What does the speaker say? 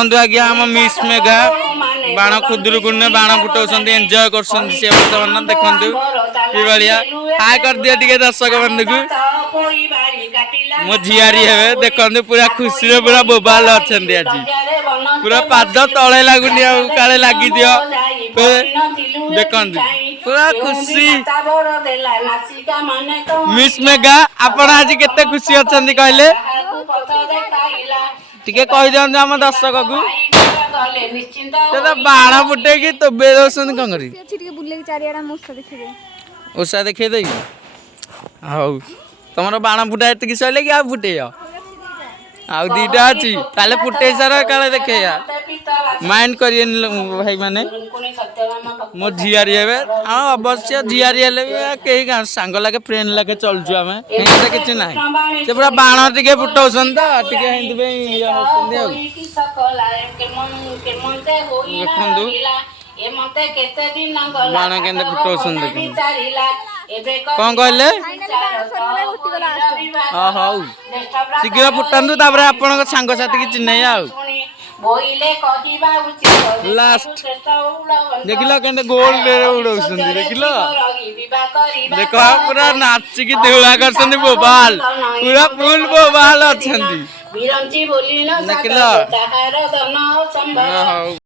देखंतु आज्ञा हम मिस मेगा बाण खुदुरुकुनी बाण फुटाउछन्ती एन्जॉय करछन्ती से वर्तमान देखंतु कि बलिया हाय कर दिया टिके दर्शक बंधु को मो झियारी हेबे देखंतु पूरा खुशी रे पूरा बोबाल अछन्ती आज पूरा पाद तळे लागुनी आ काले लागी दियो देखंतु पूरा खुशी मिस मेगा आपण आज केते खुशी अछन्ती कहले टिके कहि दियन हम दर्शक को तो बाण फुटे कि तो बेदसन कं करी टिके बुले के चारियाडा मोसा देखिबे ओसा देखै दई हाउ तमरो बाण फुटा एत कि सले कि आ फुटे आ दीटा अछि ताले फुटे सारा काले देखे या माइंड करिए भाई माने मो झियारी हेबे हां अवश्य झियारी हेले केही का संग लागे फ्रेंड लागे चलजु हमें हेते किछ नाही से पूरा बाण टिके फुटाउसन त टिके हेंदिबे या होसंदी आ देखंदु ए मते केते दिन नंगला बाण केंदे फुटाउसन देखन कौन कहले हां हाउ शीघ्र फुटांदु तापर आपन संग साथी कि चिन्है आ बोइले कहिबा उचित लास्ट देखिलो केंदे गोल रे उडौसन देखिलो देखो पूरा नाच की देउला करछन बोबाल पूरा फुल बोबाल अछंती बिरंची बोली न देखिलो ताहार दन संभव